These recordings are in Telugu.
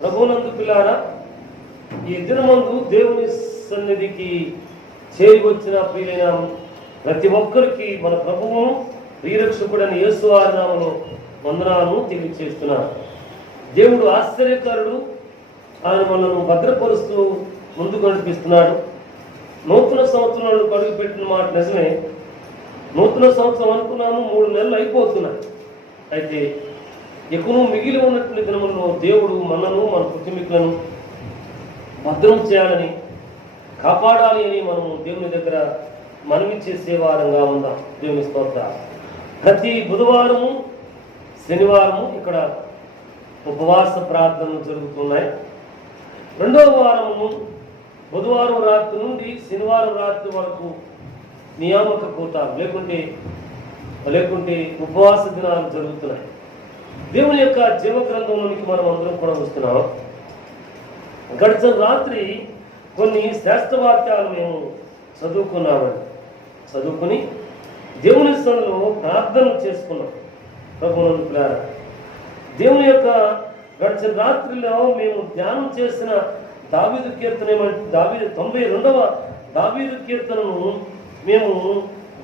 ప్రభువునందు పిల్లారా, ఈ దినమందు దేవుని సన్నిధికి చేరి వచ్చిన ప్రియులైన ప్రతి ఒక్కరికి మన ప్రభువును ప్రియరక్షకుడని యేసువారి నామములో వందనాలను తెలియజేస్తున్నాను. దేవుడు ఆశ్చర్యకరుడు. ఆయన మనను భద్రపరుస్తూ ముందుకు నడిపిస్తున్నాడు. నూతన సంవత్సరంలో అడుగు పెట్టిన మాట నిజమే. నూతన సంవత్సరం అనుకున్నాము, 3 నెలలు అయిపోతున్నాయి. అయితే ఎక్కువ మిగిలి ఉన్నటువంటి దినములలో దేవుడు మనను, మన కుటుంబీకులను భద్రం చేయాలని, కాపాడాలి అని మనము దేవుని దగ్గర మనవి చేసే వారంగా ఉందాం. దేవుని స్తోత్రం. ప్రతి బుధవారము, శనివారము ఇక్కడ ఉపవాస ప్రార్థనలు జరుగుతున్నాయి. 2వ వారము బుధవారం రాత్రి నుండి శనివారం రాత్రి వరకు నియామక కూటాలు లేకుంటే ఉపవాస దినాలు జరుగుతున్నాయి. దేవుని యొక్క జీవ గ్రంథంలోనికి మనం అందరం కూడా వస్తున్నాం. గడిచిన రాత్రి కొన్ని శాస్త్రవాక్యాలు మేము చదువుకుని దేవుని స్థలంలో ప్రార్థన చేసుకున్నాం. ప్రభువునందు పిల్లారా, దేవుని యొక్క గడిచిన రాత్రిలో మేము ధ్యానం చేసిన దావీదు కీర్తన 92వ దావీదు కీర్తనను మేము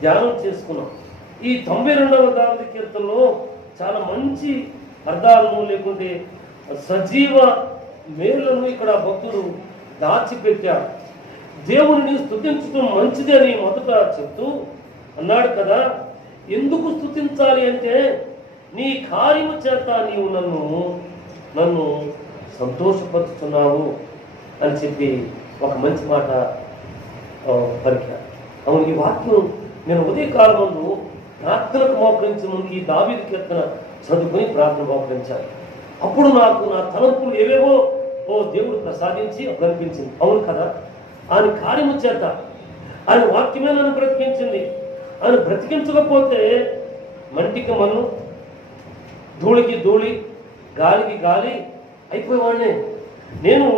ధ్యానం చేసుకున్నాం. ఈ 92వ దావీదు కీర్తనలో చాలా మంచి అర్థాలను లేకుంటే సజీవ మేలులను ఇక్కడ భక్తుడు దాచిపెట్టాడు. దేవుని స్తుతించడం మంచిది అని మొదట చెప్తూ అన్నాడు కదా, ఎందుకు స్తుతించాలి అంటే నీ కార్యము చేత నీవు నన్ను సంతోషపరుచుతున్నావు అని చెప్పి ఒక మంచి మాట పలికాడు. అవును, ఈ వాక్యం నేను ఉదయకాలం ముందు ప్రార్థనకు మోకరించే ముందు ఈ దావీదు కీర్తన చదువుకుని ప్రార్థన మోకరించాలి. అప్పుడు నాకు నా తలంపులు ఏవేవో దేవుడు ప్రసాదించి కనిపించింది. అవును కదా, ఆయన కార్యము చేత ఆయన వాక్యమే నన్ను బ్రతికించింది. ఆయన బ్రతికించకపోతే మంటికి మన్ను, ధూళికి ధూళి, గాలికి గాలి అయిపోయేవాడినే. నేను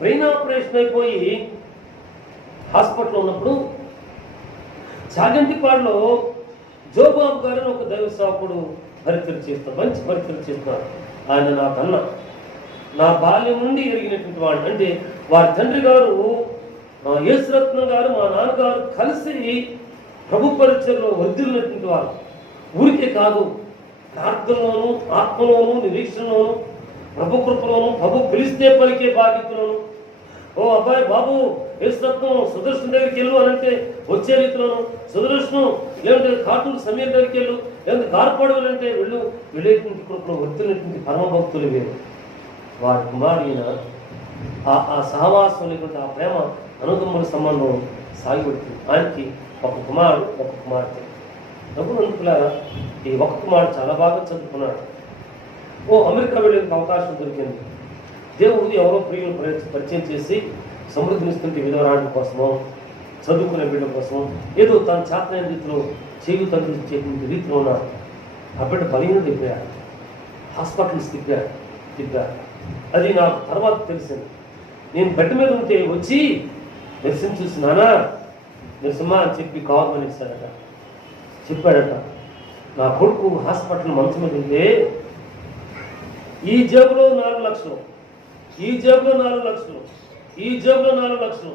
బ్రెయిన్ ఆపరేషన్ అయిపోయి హాస్పిటల్లో ఉన్నప్పుడు చాగంటిపాడులో జోబాబు గారిని ఒక దైవ సేవకుడు పరిచయం చేస్తాడు, మంచి పరిచయం చేస్తున్నారు. ఆయన నాకన్నా నా బాల్యం నుండి ఎరిగినటువంటి వాడు. అంటే వారి తండ్రి గారు యేసురత్నం గారు, మా నాన్నగారు కలిసి ప్రభు పరిచయంలో వర్ధిల్లినటువంటి వారు. ఊరికే కాదు, ప్రార్థనలోను, ఆత్మలోను, నిరీక్షణలోను, ప్రభు కృపలోను, ప్రభు పిలిస్తే పలికే బాధ్యతలోను, అబ్బాయి బాబు యేసురత్నం సుదర్శనం దగ్గరికి వెళ్ళు అని అంటే వచ్చే రీతిలోను, సుదర్శనం లేదంటే కార్టూన్ సమయం దగ్గరికి వెళ్ళు, లేదంటే కార్పాడు అంటే వెళ్ళేటువంటి కృపలో వర్ధిల్లినటువంటి పరమ భక్తులు వేరు. వారి కుమారుడైన ఆ సహవాసం లేకుంటే ఆ ప్రేమ అనుగమ్ముల సంబంధం సాగిపెడుతుంది. ఆయనకి ఒక కుమారుడు, ఒక కుమార్తె. ప్రభువునందుకులారా, ఈ ఒక కుమారుడు చాలా బాగా చదువుకున్నాడు. అమెరికా వెళ్ళేందుకు అవకాశం దొరికింది. దేవుడు ఎవరో ప్రియులు పరిచయం చేసి సమృద్ధినిస్తుంటే విధవరాని కోసమో, చదువుకునే బిడ్డ కోసం ఏదో తన చేతనైన రీతిలో చేసే రీతిలో ఉన్నాడు. ఆ బిడ్డ బలహీన తిప్పాడు, హాస్పిటల్స్ తిప్పాడు. అది నాకు తర్వాత తెలిసింది. నేను బెడ్ మీద ఉంటే వచ్చి నరసింహ చూసినానా, నరసింహ అని చెప్పి కావాలని ఇస్తాడట. చెప్పాడట, నా కొడుకు హాస్పిటల్ మంచం మీద ఉంటే ఈ జేబులో 4 లక్షలు, ఈ జేబులో 4 లక్షలు, ఈ జేబులో 4 లక్షలు,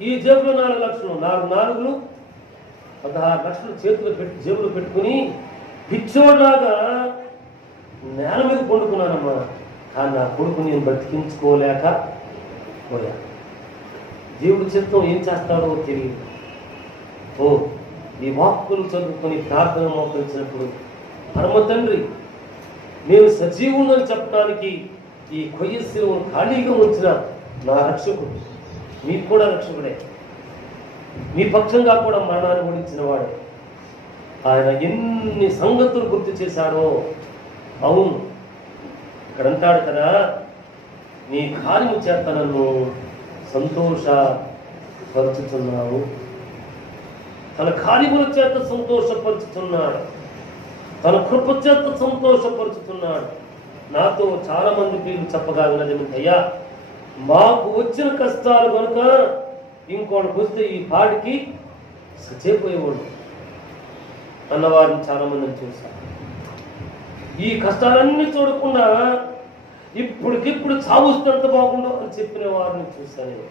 ఈ జేబులో 4 లక్షలు, 4 16 లక్షలు జేబులో పెట్టుకుని పిచ్చోడ్లాగా నేల మీద పండుకున్నానమ్మా. కానీ నా కొడుకు నేను బ్రతికించుకోలేక పోయా. దేవుడి చిత్తం ఏం చేస్తాడో తెలియదు. ఈ వాక్కులు చదువుకొని ప్రార్థన మోకరించినప్పుడు పరమ తండ్రి నేను సజీవుని చెప్పడానికి ఈ కొయ్య శిలువను ఖాళీగా ఉంచిన నా రక్షకుడు, మీకు కూడా రక్షకుడే, మీ పక్షంగా కూడా మరణాన్ని ఓడించిన వాడే. ఆయన ఎన్ని సంగతులు గుర్తు చేశాడో. అవును, ఇక్కడ అంటాడు కదా, నీ కార్యము చేత నన్ను సంతోషపరుచుతున్నావు. తన కార్యముల చేత సంతోషపరుచుతున్నాడు, తన కృప చేత సంతోషపరుచుతున్నాడు. నాతో చాలా మంది పేర్లు చెప్పగలిగినది ఏమిటయ్యా, మాకు వచ్చిన కష్టాలు కనుక ఇంకోటికి వస్తే ఈ పాడికి సచేపోయేవాడు అన్నవారిని చాలా మందిని చూశాను. ఈ కష్టాలన్నీ చూడకుండా ఇప్పటికిప్పుడు చావుస్తే ఎంత బాగుండో అని చెప్పిన వారిని చూశాను.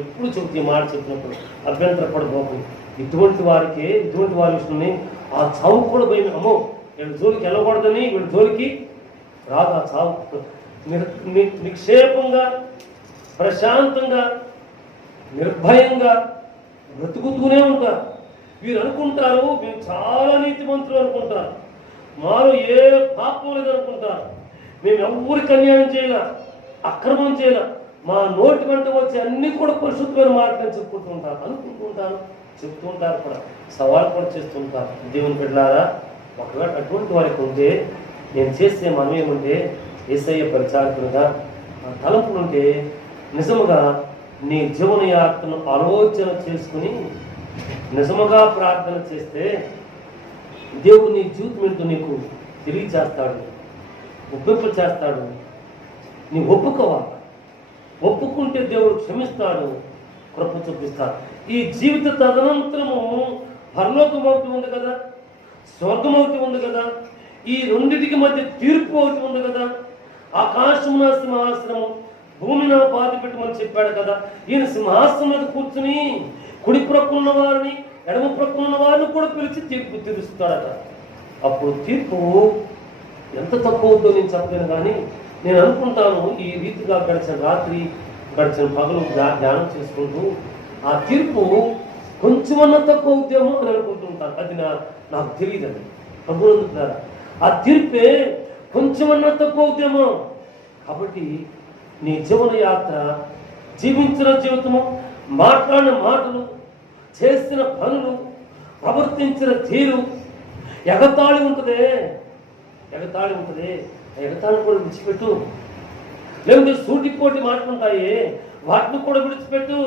ఎప్పుడు చెబుతూ మాట చెప్పినప్పుడు అభ్యంతరపడబోకుండా ఇటువంటి వారికి, ఇటువంటి వారి విషయాన్ని ఆ చావు కూడా భయం. అమ్మో వీళ్ళ జోలికి వెళ్ళకూడదని, వీళ్ళ జోలికి రాదు ఆ చావు. నిక్షేపంగా, ప్రశాంతంగా, నిర్భయంగా బ్రతుకుతూనే ఉంటారు. వీరు అనుకుంటారు మేము చాలా నీతిమంతులు అనుకుంటారు, మాలో ఏ పాపం లేదనుకుంటారు, మేము ఎవరికి అన్యాయం చేయాల, అక్రమం చేయాల, మా నోటి వెంట వచ్చి అన్ని కూడా పరిశుద్ధమైన మాటలను అనుకుంటుంటారు, చెప్తూ ఉంటారు కూడా, సవాల్ కూడా చేస్తుంటారు. దేవుని బిడ్డలారా, ఒకవేళ అటువంటి వారికి ఉంటే నేను చేసే మనం ఏమంటే యేసయ్య పరిచారకులుగా తలంపులుంటే నిజముగా నీ జీవన యాత్రను ఆలోచన చేసుకుని నిజముగా ప్రార్థన చేస్తే దేవుడు నీ జీవితం ఏంటో నీకు తెలియచేస్తాడు, ఒప్పింపు చేస్తాడు. నీ ఒప్పుకోవాలి. ఒప్పుకుంటే దేవుడు క్షమిస్తాడు, కృప చూపిస్తాడు. ఈ జీవిత తదనంతరము పరలోకం ఒకటి ఉంది కదా, స్వర్గం ఒకటి ఉంది కదా, ఈ రెండింటికి మధ్య తీర్పు ఒకటి ఉంది కదా. ఆకాశం నా సింహాసనము, భూమి నా పాతి పెట్టమని చెప్పాడు కదా. ఈయన సింహాసనం మీద కూర్చుని కుడి ప్రక్కన్న వారిని, ఎడమ ప్రక్కన్న వారిని కూడా పిలిచి తీర్పు తీరుస్తాడట. అప్పుడు తీర్పు ఎంత తక్కువ అవుతుందో నేను చెప్పలేను, కానీ నేను అనుకుంటాను ఈ రీతిగా గడిచిన రాత్రి, గడిచిన పగలు ధ్యానం చేసుకుంటూ ఆ తీర్పు కొంచెమన్నా తక్కువ అవుతామో అని అనుకుంటుంటాను. అది నాకు తెలియదండి. అనుకుంటున్నారా? ఆ తీర్పే కొంచెమన్నా తక్కువ అవుతామో. కాబట్టి నీ జీవన యాత్ర, జీవించిన జీవితము, మాట్లాడిన మాటలు, చేసిన పనులు, ప్రవర్తించిన తీరు ఎగతాళి ఉంటుంది. ఎగతాళి కూడా విడిచిపెట్టు. లేకపోతే సూటిపోటి మాట్లాడుంటాయి, వాటిని కూడా విడిచిపెట్టు.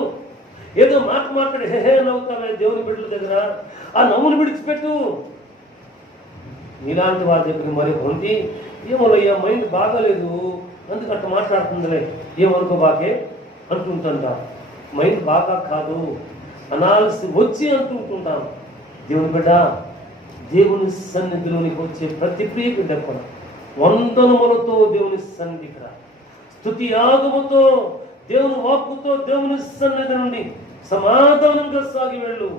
ఏదో మాట్లాడి హే నవ్వుతావే దేవుని బిడ్డల దగ్గర, ఆ నవ్వును విడిచిపెట్టు. నీలాంటి వారి దగ్గర మరి కొంటి ఏమోలయ్యా మైండ్ బాగాలేదు అందుకట్ట మాట్లాడుతుందిలే, ఏమనుకో బాకే అంటుంటా. మైండ్ బాగా కాదు అనాల్సి వచ్చి అంటుంటాం. దేవుని బిడ్డ, దేవుని సన్నిధిలోనికి వచ్చే ప్రతి ప్రియ బిడ్డ కూడా వందనములతో దేవుని సన్నిధికి రా. స్తుతి యాగముతో, దేవుని వాక్కుతో దేవుని సన్నిధి నుండి సమాధానంగా సాగి వెళ్ళు.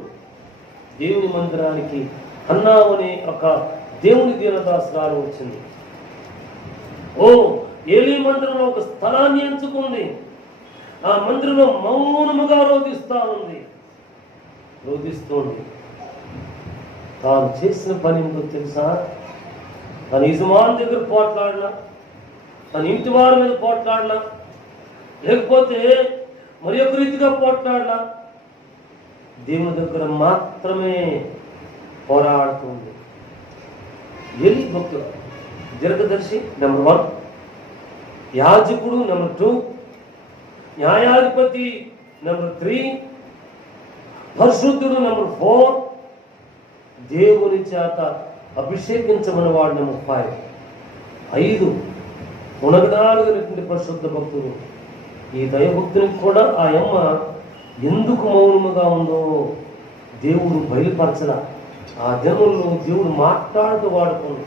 దేవుని మందిరానికి హన్నా అనే ఒక దేవుని దీనదాసురాలు వచ్చింది. ఏలీ మందిరంలో ఒక స్థలాన్ని ఎంచుకుంది. ఆ మందిరంలో మౌనముగా రోధిస్తోంది. తాను చేసిన పని ఏంటో తెలుసా? తన యజమాని దగ్గర పోట్లాడినా, తన ఇంటి వారి మీద పోట్లాడినా, లేకపోతే మరి ఒక రీతిగా పోట్లాడినా దేవుని దగ్గర మాత్రమే పోరాడుతుంది. ఏలీ భక్తుడు, దీర్ఘదర్శి నెంబర్ 1, యాజకుడు నెంబర్ 2, న్యాయాధిపతి నెంబర్ 3, పరిశుద్ధుడు నెంబర్ 4, దేవుని చేత అభిషేకించమని వాడు నెంబర్ 5 గుణగణాలుగినటువంటి పరిశుద్ధ భక్తుడు. ఈ దైవభక్తునికి కూడా ఆ యమ్మ ఎందుకు మౌనముగా ఉందో దేవుడు బయలుపరచల. ఆ దినముల్లో దేవుడు మాట్లాడుతూ వాడుకుంది,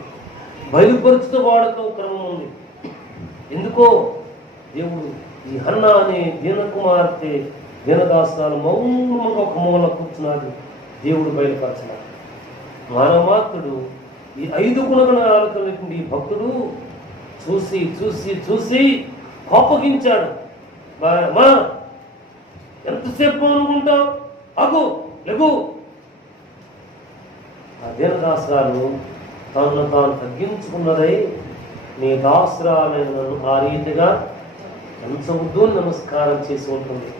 బయలుపరుచుతూ వాడుతూ క్రమం ఉంది. ఎందుకో దేవుడు ఈ హన్నా అనే దీన కుమార్తె దీనదాసురాలు మౌనముగా ఒక మూల కూర్చున్నాడు. దేవుడు బయలుపరచినాడు. మానమాత్రుడు ఈ 5 గుణగణాలు కలిగిన ఈ భక్తుడు చూసి చూసి చూసి కోపగించాడు. మా ఎంతసేపు అనుకుంటావు, అగు లెగు. ఆ దీనదాసురాలు తనను తాను తగ్గించుకున్నదై నీ దాసురాలైన నన్ను ఆ రీతిగా ఎంచవద్దు నమస్కారం చేసి ఉంటుంది.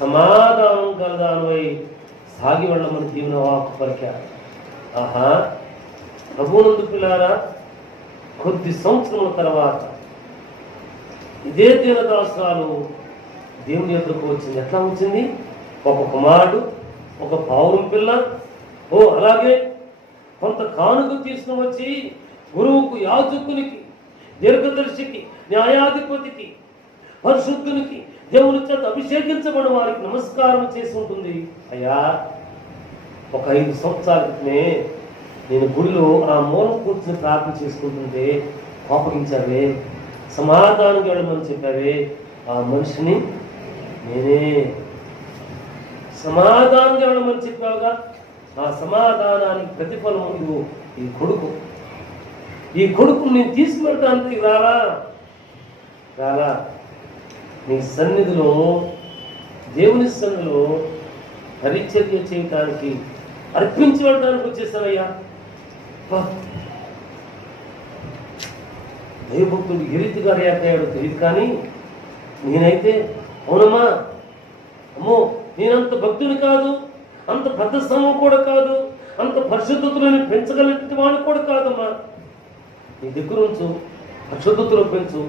సమాధానం కలదానువై సాగి వెళ్ళమని దీవెన వాక్కు పలికాడు. ఆహా, ప్రభువునందు పిల్లారా, కొద్ది సంవత్సరముల తర్వాత ఇదే దీనదాసురాలు దేవుని ఎదురుకు వచ్చింది. ఎట్లా వచ్చింది? ఒక కుమారుడు, ఒక పావురం పిల్ల, అలాగే కొంత కానుక తీసుకుని వచ్చి గురువుకు, యాజకునికి, దీర్ఘదర్శికి, న్యాయాధిపతికి, పరిశుద్ధునికి, దేవుని చేత అభిషేకించబడిన వారికి నమస్కారం చేసి ఉంటుంది. అయ్యా, ఒక 5 సంవత్సరాల క్రితమే నేను గుడిలో ఆ మూలం కూర్చుని ప్రార్థన చేసుకుంటుంటే కోపగించావే, సమాధానం వెళ్ళమని చెప్పావే, ఆ మనిషిని నేనే. సమాధానం వెళ్ళమని చెప్పావుగా, ఆ సమాధానానికి ప్రతిఫలం ఇదిగో ఈ కొడుకు. ఈ కొడుకు నేను తీసుకువెళ్ళడానికి రాలా నీ సన్నిధిలో, దేవుని సన్నిధిలో పరిచర్య చేయటానికి, అర్పించి వెళ్ళడానికి వచ్చేసావయ్యా. దైవభక్తుడు ఏ రీతిగా రియాక్ట్ అయ్యాడో తెలియదు, కానీ నేనైతే అవునమ్మా, అమ్మో నేనంత భక్తుని కాదు, అంత పెద్ద శ్రమం కూడా కాదు, అంత పరిశుద్ధతలను పెంచగలిగిన వాడు కూడా కాదమ్మా. నీ దగ్గర ఉంచు, పరిశుద్ధతలో పెంచు.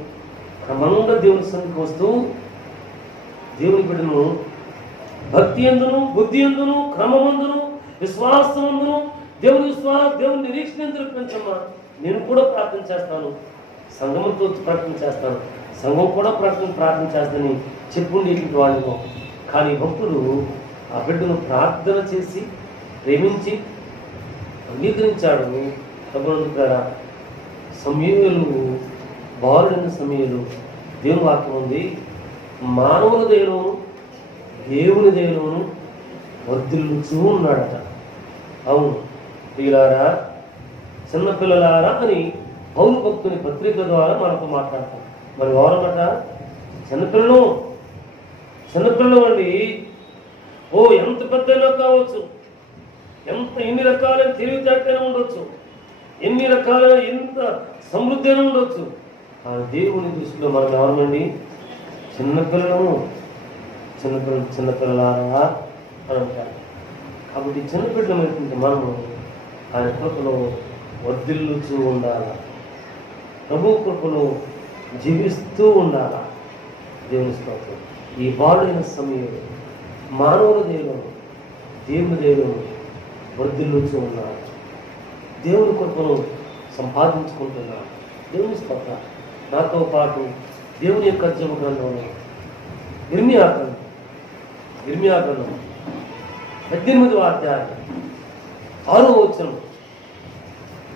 క్రమంగా దేవుని సన్నిధికి వస్తూ దేవుని బిడ్డను భక్తి ఎందును, బుద్ధి ఎందును, క్రమమందును, విశ్వాసమందును, దేవుని నిరీక్షణ ఎందుకు పెంచమ్మా. నేను కూడా ప్రార్థన చేస్తాను, సంఘంతో ప్రార్థన చేస్తాను, సంఘం కూడా ప్రార్థన చేస్తానని చెప్పుండేటువంటి వాళ్ళు. కానీ భక్తుడు ఆ బిడ్డను ప్రార్థన చేసి ప్రేమించి అంగీకరించాడు. ప్రభువురా, సమూయేలు బాలుడైన సమూయేలు, దేవుని వాక్యం ఉంది, మానవుల దయలోను దేవుని దయలోను వర్ధిల్లుచూ ఉన్నాడట. అవును ప్రియులారా, చిన్నపిల్లలారా అని పౌలు భక్తుని పత్రిక ద్వారా మనకు మాట్లాడతాం. మరి ఎవరన్నట? చిన్నపిల్లలు అండి. ఎంత పెద్దైనా కావచ్చు, ఎన్ని రకాలైన తెలివితేటైనా ఉండొచ్చు, ఎన్ని రకాలైన ఎంత సమృద్ధి అయినా ఉండొచ్చు. ఆ దేవుని దృష్టిలో మనం ఎవరమండి? చిన్నపిల్లలారా అని అంటారు. కాబట్టి చిన్నపిల్లలైనటువంటి మనము ఆయన కృపలో వర్ధిల్లుచూ ఉండాలా, ప్రభు కృపలో జీవిస్తూ ఉండాలా. దేవుని స్తోత్రం. ఈ బాలుడైన సమయంలో మానవుల దేవుని దేవుని వర్ధిల్లుచూ ఉన్నారు, దేవుని కృపను సంపాదించుకుంటున్నారు. దేవుని స్తోత్రం. నాతో పాటు దేవుని యొక్క జీవ గ్రంథంలో ఇర్మియా గ్రంథం 18వ అధ్యాయం 6వ వచనం.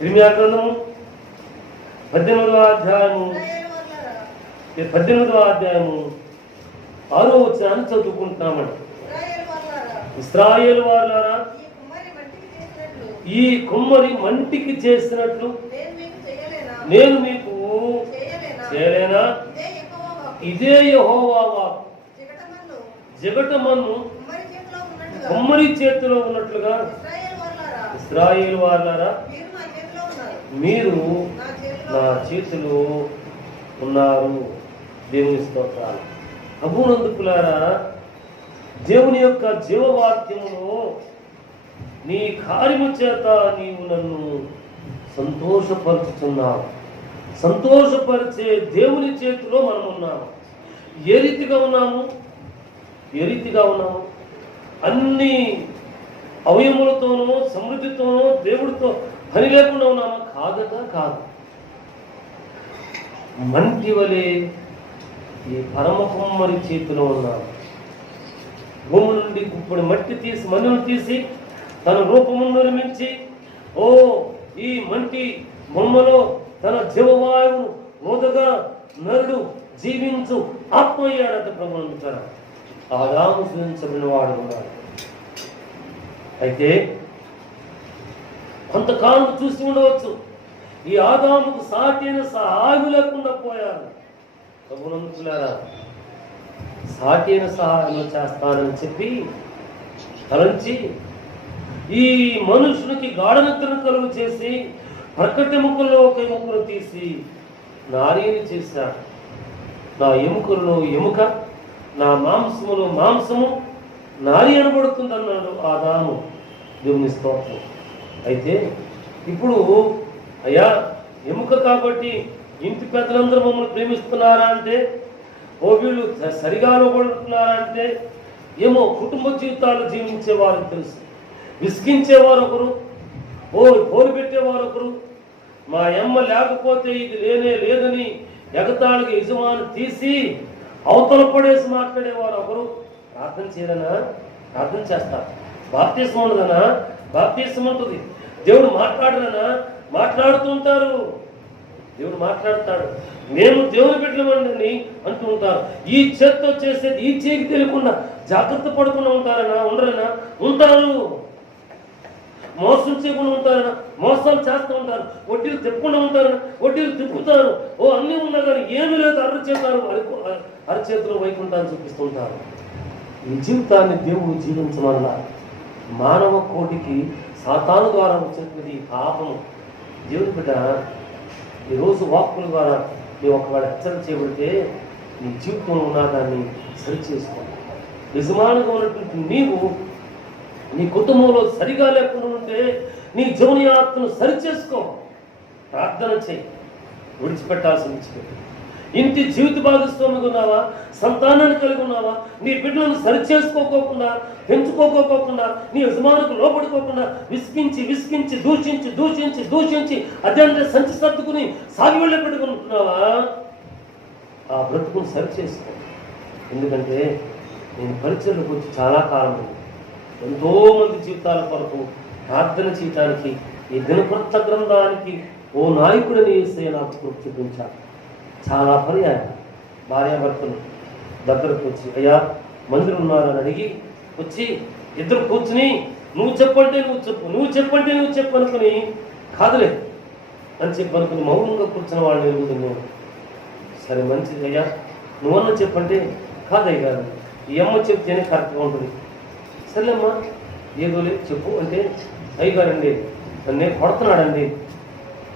ఇర్మియా గ్రంథము 18వ అధ్యాయము 6వ వచనాన్ని చదువుకుంటున్నామండి. ఇశ్రాయేలు వారులారా, ఈ కుమ్మరి మంటికి చేసినట్లు నేను మీకు చేయలేనా? ఇదే యెహోవా వాక్కు. జగటమన్ను కుమ్మరి చేతిలో ఉన్నట్లుగా ఇశ్రాయేలు వారులారా, మీరు నా చేతిలో ఉన్నారు. దేవుని స్తోత్రాలు. అభూనందుకులారా, దేవుని యొక్క జీవవాక్యములో నీ కార్యము చేత నీవు నన్ను సంతోషపరుచుతున్నావు. సంతోషపరిచే దేవుని చేతిలో మనం ఉన్నాము. ఏ రీతిగా ఉన్నాము? అన్ని అవయములతోనూ సమృద్ధితోనూ దేవుడితో పని లేకుండా ఉన్నామా? కాదు. మంటి వలె ఈ పరమ కుమ్మరి చేతిలో ఉన్నాము. భూమి నుండి ఇప్పుడు మన్నును తీసి తన రూపమును నిర్మించి, ఈ మంటి బొమ్మలో తన జీవవాయువు ఓదగా నరుడు జీవించు ఆత్మ అయ్యాడట. ప్రభుత్వ ఆదాము సృజించబడిన వాడు ఉన్నాడు. అయితే కొంతకాలం చూసి ఉండవచ్చు, ఈ ఆదాముకు సాటైన సహాయం లేకుండా పోయారు. ప్రభునందుకులారా, సాటైన సహాయం చేస్తానని చెప్పి తలంచి ఈ మనుషునికి గాఢ నిద్రను కలుగు చేసి ప్రకటెముకల్లో ఒక ఎముకను తీసి నారీని చేశాడు. నా ఎముకల్లో ఎముక, నా మాంసములో మాంసము నారీ అనబడుతుంది అన్నాడు ఆదాము. దేవుని స్తోత్రం. అయితే ఇప్పుడు అయ్యా ఎముక కాబట్టి ఇంటి పెద్దలందరూ మమ్మల్ని ప్రేమిస్తున్నారా అంటే, వీళ్ళు సరిగా లోబడుతున్నారా అంటే, ఏమో కుటుంబ జీవితాలు జీవించేవారు తెలుసు. విసిగించేవారు ఒకరు, పోరు పెట్టేవారు ఒకరు, మా అమ్మ లేకపోతే ఇది లేనే లేదని ఎగతాళికి యజమాని తీసి అవతల పడేసి మాట్లాడేవారు ఒకరు. ప్రార్థన చేయదనా? ప్రార్థన చేస్తారు. బాప్తిసం ఉండదనా? బాప్తిసం ఉంటుంది. దేవుడు మాట్లాడదనా? మాట్లాడుతుంటారు. దేవుడు మాట్లాడతాడు. మేము దేవుని బిడ్డలమండి అంటూ ఉంటారు. ఈ చేత్తో చేసేది ఈ చేయికి తెలియకుండా జాగ్రత్త పడకుండా ఉంటారనా? ఉండరనా? ఉంటారు. మోసం చేయకుండా ఉంటారనా? మోసాలు చేస్తూ ఉంటారు. వడ్డీలు తిప్పకుండా ఉంటారనా? వడ్డీలు తిప్పుతారు. అన్నీ ఉన్నా కానీ ఏమీ లేదు, అరచేతారు, అరచేతులు వైకుంఠాన్ని చూపిస్తుంటారు. ఈ జీవితాన్ని దేవుడు జీవించమన్నా మానవ కోటికి సాతాను ద్వారా వచ్చినటువంటి ఈ పాపము. దేవుని బిడ్డ, ఈరోజు వాక్కుల ద్వారా నీవు ఒకవేళ హెచ్చరిక చేయబడితే నీ జీవితంలో ఉన్న దాన్ని సరిచేసుకో. యజమానిగా ఉన్నటువంటి నీవు నీ కుటుంబంలో సరిగా లేకుండా ఉంటే నీ జీవన యాత్రను సరిచేసుకో. ప్రార్థన చేయి. విడిచిపెట్టాల్సి విడిచిపెట్టు. ఇంటి జీవిత భాగస్వామిగా ఉన్నావా? సంతానాన్ని కలిగి ఉన్నావా? నీ బిడ్డలను సరిచేసుకోకుండా, పెంచుకోకపోకుండా, నీ యజమానికి లోపడుకోకుండా విసికించి విసికించి దూషించి దూషించి దూషించి అదంటే సంచి సర్దుకుని సాగి వెళ్ళి పెట్టుకుంటున్నావా? ఆ బ్రతుకుని సరిచేసుకో. ఎందుకంటే నేను పరిచయలకు వచ్చి చాలా కాలం ఎంతోమంది జీవితాల కొరకు ప్రార్థన చేయడానికి ఈ దినకృత గ్రంథానికి ఓ నాయకుడిని వేసే నాకు చూపించాను. చాలా పర్యాయం భార్యాభర్తలు దగ్గరకు వచ్చి, అయ్యా మందిరం ఉన్నారని అడిగి వచ్చి ఇద్దరు కూర్చుని నువ్వు చెప్పంటే నువ్వు చెప్పు, నువ్వు చెప్పంటే నువ్వు చెప్పు అనుకుని, కాదులే అని చెప్పి అనుకుని మౌనంగా కూర్చున్న వాళ్ళని ఎరుగుతున్నాను. సరే మంచిది అయ్యా, నువ్వన్నా చెప్పంటే, కాదయ్య గారు ఈ అమ్మ చెప్తేనే కరెక్ట్గా ఉంటుంది. సరేమ్మా ఏదో లేదు చెప్పు అంటే, అయ్యగారండి నన్నే కొడుతున్నాడండి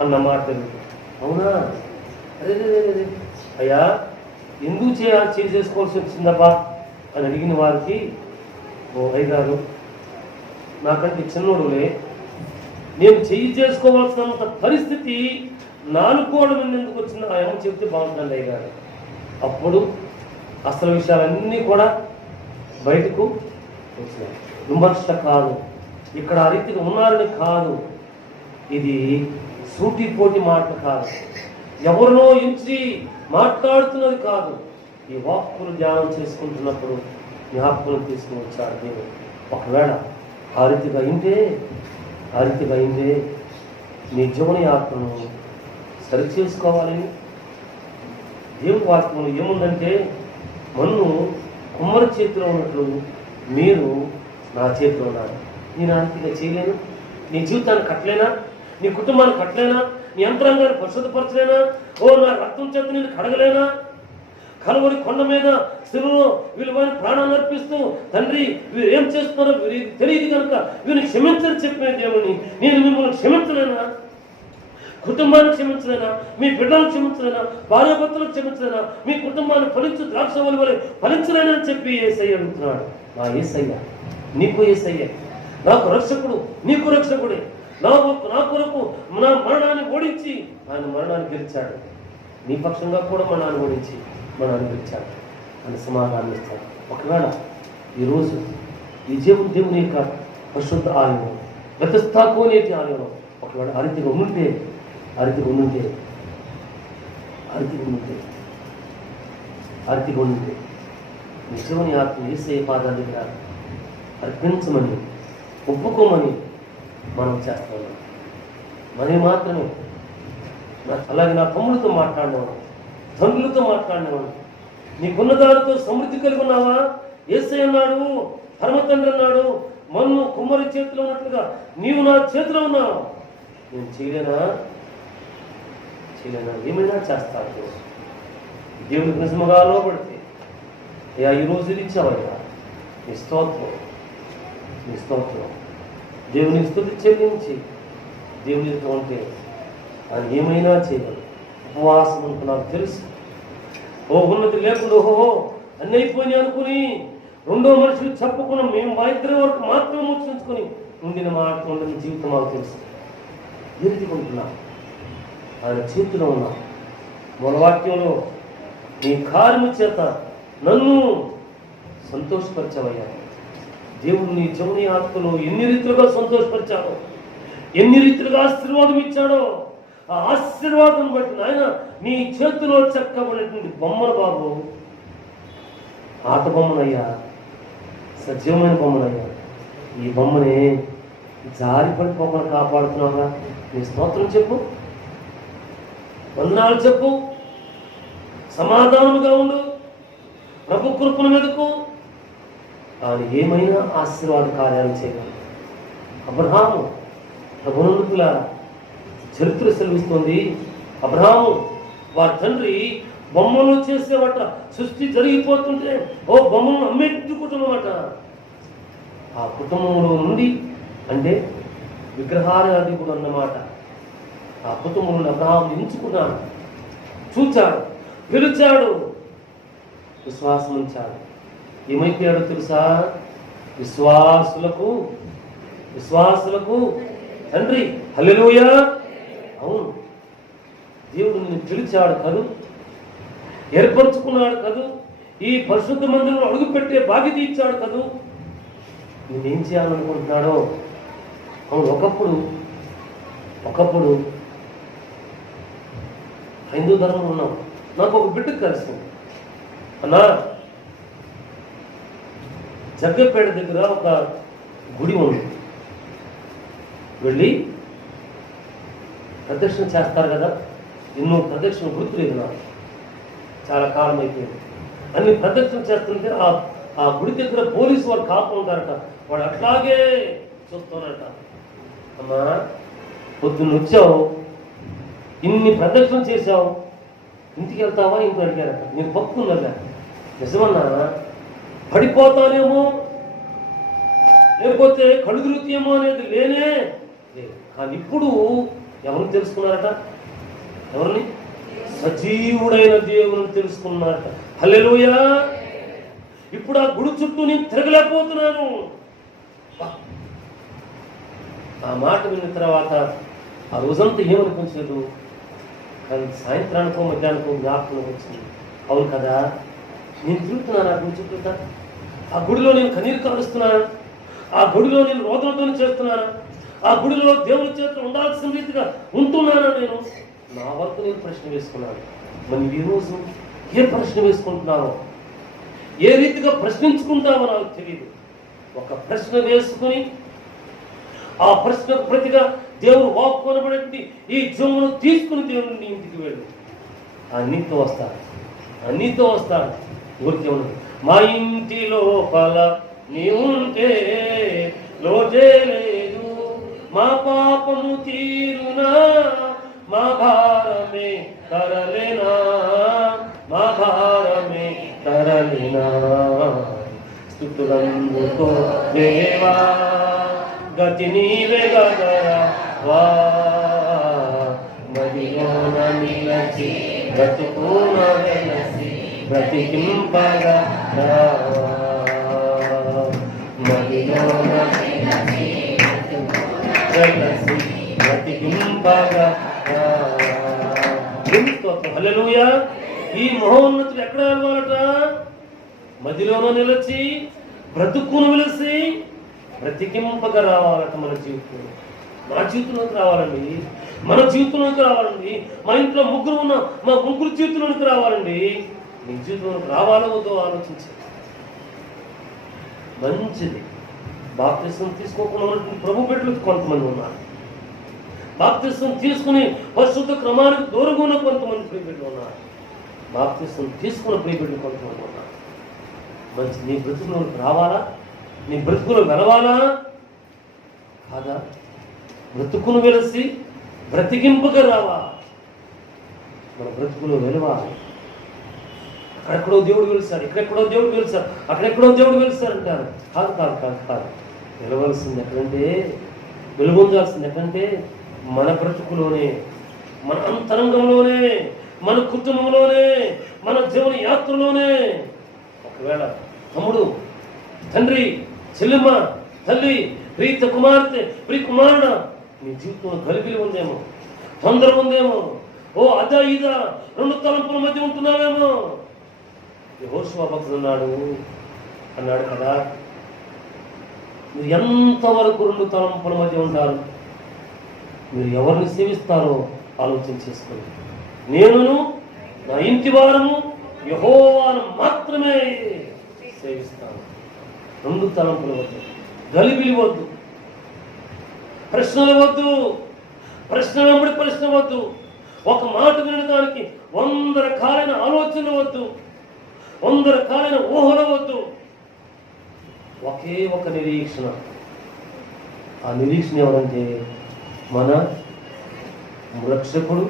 అన్న మాట. అవునా? అదే అయ్యా ఎందుకు చేయి చేసుకోవాల్సి వచ్చిందబ్బా అని అడిగిన వారికి, ఓ అయ్యగారు నాకంటే చిన్నోడులే, నేను చెయ్యి చేసుకోవాల్సినంత పరిస్థితి నాలుగోడ మీద ఎందుకు వచ్చిందో ఆ ఏమో చెప్తే బాగుంటుంది అయ్యగారు. అప్పుడు అసలు విషయాలన్నీ కూడా బయటకు వచ్చినాయి. విమర్శ కాదు, ఇక్కడ ఆ రీతిగా ఉన్నారని కాదు, ఇది సూటిపోటి మాట కాదు, ఎవరినో ఎంచి మాట్లాడుతున్నది కాదు. ఈ వాక్కులు ధ్యానం చేసుకుంటున్నప్పుడు జ్ఞాపకం తీసుకుని వచ్చాడు దేవుడు. ఒకవేళ ఆ రీతిగా అయిందే నీ జీవన యాత్రను సరిచేసుకోవాలని దేవుని వాక్యంలో ఏముందంటే, మన్ను కుమ్మరి చేతిలో ఉన్నట్లు మీరు నా చేతిలో ఉన్నారు. నేను అంతగా చేయలేను, నీ జీవితాన్ని కట్టలేనా, నీ కుటుంబాన్ని కట్టలేనా, నీ యంత్రాంగాన్ని పరిశుద్ధపరచలేనా, నా రక్తం చేత నేను కడగలేనా, కలువరి కొండ మీద శిలువలో వీళ్ళని ప్రాణాన్ని అర్పిస్తూ తండ్రి వీరు ఏం చేస్తున్నారో వీరికి తెలియదు కనుక వీరిని క్షమించని చెప్పిన దేవుని నేను మిమ్మల్ని క్షమించలేనా, కుటుంబాన్ని క్షమించలేనా, మీ బిడ్డలను క్షమించలేనా, భార్యాభర్తలను క్షమించలేనా, మీ కుటుంబాన్ని ఫలించు ద్రాక్షవల్లి వలె ఫలించలేనని చెప్పి యేసయ్య అడుగుతున్నాడు. నా యేసయ్య నీకు యేసయ్య, నాకు రక్షకుడు నీకు రక్షకుడే, నా కొరకు నా మరణాన్ని ఓడించి ఆయన మరణాన్ని గెలిచాడు, నీ పక్షంగా కూడా మరణాన్ని ఓడించి మరణాన్ని గెలిచాడు అని సమాధానం ఇస్తాడు. ఒకవేళ ఈరోజు ఈ దేవుని యొక్క పరిశుద్ధ ఆలయం వ్యతస్థాకోనేటి ఆలయం ఒకవేళ అరితిగా ఉంటే నీ జీవని ఆత్మ యేసయ్య పాదాల దగ్గర అర్పించమని ఒప్పుకోమని మనం చేస్తున్నాం. మరి మాత్రమే అలాగే నా తమ్ముడితో మాట్లాడినవాడు, తండ్రులతో మాట్లాడినవాడు, నీకున్న దానితో సమృద్ధి కలిగి ఉన్నావా? యేసయ్య అన్నాడు, పరమ తండ్రి అన్నాడు, మన్ను కుమ్మరి చేతిలో ఉన్నట్లుగా నీవు నా చేతిలో ఉన్నావు. నేను చేయలేనా? ఏమైనా చేస్తాను. దేవుడికి నిజముగా లోపడితే అయ్యా ఈరోజు ఇది ఇచ్చావయ్యా, నీ స్తోత్రం దేవుని స్తుతి చెల్లించి దేవునితో ఉంటే ఆయన ఏమైనా చేయగలరు. ఉపవాసం అనుకు నాకు తెలుసు. ఉన్నది లేకుండా అన్నీ అయిపోయినాయి అనుకుని రెండో మనుషులు చెప్పకుండా మేము మా ఇద్దరి వరకు మాత్రమే ముచ్చుకొని ఉండిన జీవితం మాకు తెలుసు. ఎదుగుకుంటున్నాం, ఆయన చేతిలో ఉన్నాం. మూలవాక్యంలో నీ కార్యము చేత నన్ను సంతోషపరిచావయ్యా. దేవుడు నీ జీవని ఆత్మలో ఎన్ని రీతులుగా సంతోషపరిచాడో, ఎన్ని రీతులుగా ఆశీర్వాదం ఇచ్చాడో, ఆ ఆశీర్వాదం బట్టి ఆయన నీ చేతిలో చెక్కబడినటువంటి బొమ్మను బాబు, ఆట బొమ్మనయ్యా, సజీవమైన బొమ్మనయ్యా. ఈ బొమ్మని జారిపడి బొమ్మను కాపాడుతున్నావుగా, నీ స్తోత్రం చెప్పు. వందనాలు చెప్పు, సమాధానముగా ఉండు, ప్రభు కృపను వెతుకు. ఆయన ఏమైనా ఆశీర్వాద కార్యాలు చేయగలరు. అబ్రహాము ప్రభునందుల చరిత్ర సెలవిస్తుంది. అబ్రహాము వారి తండ్రి బొమ్మలు చేసేవట. సృష్టి జరిగిపోతుంటే ఓ బొమ్మను అమ్మేట్టుకుంటున్నమాట. ఆ కుటుంబంలో నుండి, అంటే విగ్రహారాధికుడు అన్నమాట, ఆ కుటుంబంలో అబ్రహాం ఎంచుకున్నాడు, చూచాడు, పిలిచాడు, విశ్వాసం ఉంచాడు. ఏమైపోయాడో తెలుసా? విశ్వాసులకు తండ్రి. హల్లెలూయా. అవును, దేవుడు నిన్ను పిలిచాడు కదూ, ఏర్పరచుకున్నాడు కదూ, ఈ పరిశుద్ధ మందిరంలో అడుగుపెట్టే బాధ్యత ఇచ్చాడు కదూ. నేనేం చేయాలనుకుంటున్నాడో. అవును, ఒకప్పుడు హైందూ ధర్మం ఉన్నాం. నాకు ఒక బిడ్డకు కలిసింది. అన్నా, జగ్గపేట దగ్గర ఒక గుడి ఉంది, వెళ్ళి ప్రదక్షిణ చేస్తారు కదా. ఎన్నో ప్రదక్షిణ గుర్తులేదు నాకు, చాలా కాలం అయిపోయింది. అన్ని ప్రదక్షిణ చేస్తుంటే ఆ గుడి దగ్గర పోలీసు వాళ్ళు కాపు ఉంటారట. వాడు అట్లాగే చూస్తానట. అమ్మా, పొద్దున్న వచ్చావు, ఇన్ని ప్రదక్షిణ చేశావు, ఇంటికి వెళ్తావా? ఇంటికి అడిగారట. నేను పప్పుకున్నా. నిజమన్నా, పడిపోతానేమో, లేకపోతే కళ్ళు తిరుగుతాయేమో అనేది లేనే. కానీ ఇప్పుడు ఎవరిని తెలుసుకున్నారట? ఎవరిని? సజీవుడైన దేవుని తెలుసుకున్నారట. హల్లెలూయా. ఇప్పుడు ఆ గుడి చుట్టూ నేను తిరగలేకపోతున్నాను. ఆ మాట విన్న తర్వాత ఆ రోజంతా ఏమనిపించలేదు, కానీ సాయంత్రానికో మధ్యాహ్నానికో జ్ఞాపకం వచ్చింది. అవును కదా, నేను తిరుగుతున్నాను ఆ గుడి చుట్టూ. ఆ గుడిలో నేను కన్నీరు కారుస్తున్నాను, ఆ గుడిలో నేను రోదనతో చేస్తున్నాను, ఆ గుడిలో దేవుని చేతిలో ఉండాల్సిన రీతిగా ఉంటున్నాను. నేను నా వరకు నేను ప్రశ్న వేసుకున్నాను. మరి ఈరోజు ఏ ప్రశ్న వేసుకుంటున్నానో, ఏ రీతిగా ప్రశ్నించుకుంటామో నాకు తెలియదు. ఒక ప్రశ్న వేసుకుని ఆ ప్రశ్నకు ప్రతిగా దేవుడు వాక్కు అనబడేటువంటి ఈ జమ్మును తీసుకుని దేవుని ఇంటికి వెళ్ళు. అన్నితో వస్తాడు. ఊరికే ఉన్నది. మా ఇంటి లోపల నీ ఉంటే లోటే లేదు, మా పాపము తీరునా, మా భారమే తరలేనా, మా భారమే తరలేనా. స్తుతులందుకో దేవా, గతి నీవే గదవా, మదిలోన నిలచి బ్రతుకున వెలసి బ్రతికింపగా రావా, మదిలోన వెలసి బ్రతికింపగా రావా. హల్లెలూయా. ఈ మహోన్నతుడు ఎక్కడ వెళ్ళాలట? మదిలోన నిలచి బ్రతుకును వెలసి బ్రతికింపగా రావాలట. మన జీవితంలో, మా జీవితంలోకి రావాలండి, మన జీవితంలోకి రావాలండి. మా ఇంట్లో ముగ్గురు ఉన్న మా ముగ్గురు జీవితంలోకి రావాలండి. నీ జీవితంలోకి రావాలో వద్దో ఆలోచించాలి. మంచిది. బాప్తిసం తీసుకోకుండా ఉన్నటువంటి ప్రభు బిడ్డలు కొంతమంది ఉన్నారు. బాప్తిసం తీసుకుని పరిశుద్ధ క్రమానికి దూరంగా ఉన్న కొంతమంది ప్రియబిడ్డలు ఉన్నారు. బాప్తిసం తీసుకున్న ప్రియబిడ్డలు కొంతమంది ఉన్నారు. మంచి నీ బ్రతుకులోకి రావాలా? నీ బ్రతుకులు వెలవాలా కాదా? బ్రతుకును వెలసి బ్రతికింపుగా రావా? మన బ్రతుకులు వెలవాలి. అక్కడెక్కడో దేవుడు వెలుస్తాడు, ఇక్కడెక్కడో దేవుడు వెలుస్తాడు, అక్కడెక్కడో దేవుడు వెలుస్తాడు అంటారు. కాదు కాదు కాదు కాదు. వెలవలసింది ఎక్కడంటే, వెలుగొందాల్సింది ఎక్కడంటే మన బ్రతుకులోనే, మన అంతరంగంలోనే, మన కుటుంబంలోనే, మన జీవన యాత్రలోనే. ఒకవేళ తమ్ముడు, తండ్రి, చెల్లెమ్మ, తల్లి, ప్రీత కుమార్తె, ప్రియ కుమారుడు, నీ జీవితంలో గలిబిలి ఉందేమో, తొందర ఉందేమో, ఓ అదా ఇదా రెండు తలంపుల మధ్య ఉంటున్నావేమో. యెహోషువ భక్తుడు అన్నాడు కదా, మీరు ఎంతవరకు రెండు తలంపుల మధ్య ఉంటారు? మీరు ఎవరిని సేవిస్తారో ఆలోచన చేసుకోండి. నేనును నా ఇంటి వారము యెహోవాను మాత్రమే సేవిస్తాను. రెండు తలంపులు వద్దు, గలిబిలి వద్దు, ప్రశ్నలు వద్దు, ప్రశ్న వెంబడి ప్రశ్న వద్దు, ఒక మాట వినడానికి 100 రకాలైన ఆలోచనలు వద్దు, 100 రకాలైన ఊహలు వద్దు. ఒకే ఒక నిరీక్షణ. ఆ నిరీక్షణ ఎవరంటే మన రక్షకుడు,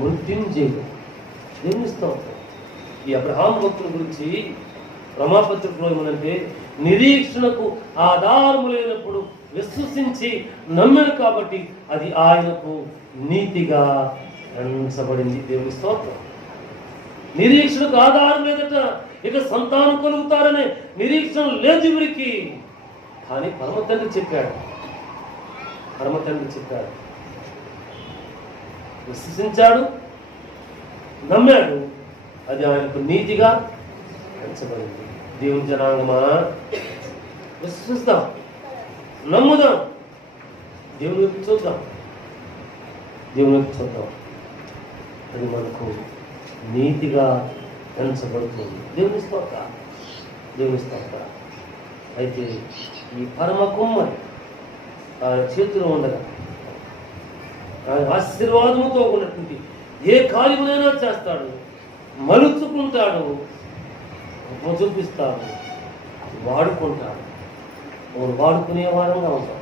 మృత్యుంజయుడు. నిర్మిస్తూ ఉంటాం. ఈ అబ్రహాం భక్తుల గురించి రమాపత్రికలో ఏమనంటే, నిరీక్షణకు ఆధారము లేనప్పుడు విశ్వసించి నమ్మాను కాబట్టి అది ఆయనకు నీతిగా ఎంచబడింది. దేవుని స్తోత్రం. నిరీక్షణకు ఆధారం లేదట, ఇక సంతానం కలుగుతారనే నిరీక్షణ లేదు వీరికి. కానీ పరమ తండ్రి చెప్పాడు, విశ్వసించాడు, నమ్మాడు, అది ఆయనకు నీతిగా ఎంచబడింది. దేవుని జనాంగమా, విశ్వసిద్దాం, నమ్ముదాం, దేవుని వైపు చూద్దాం, అది మనకు నీతిగా ఎంచబడుతుంది. దేవుని స్తోత్రం. అయితే ఈ పరమ కుమ్మరి ఆయన చేతిలో ఉండగా, ఆయన ఆశీర్వాదముతో ఉన్నటువంటి ఏ కార్యమునైనా చేస్తాడు, మలుచుకుంటాడు, చూపిస్తాడు, వాడుకుంటాడు. వాడుకునే వారంగా ఉంటాం,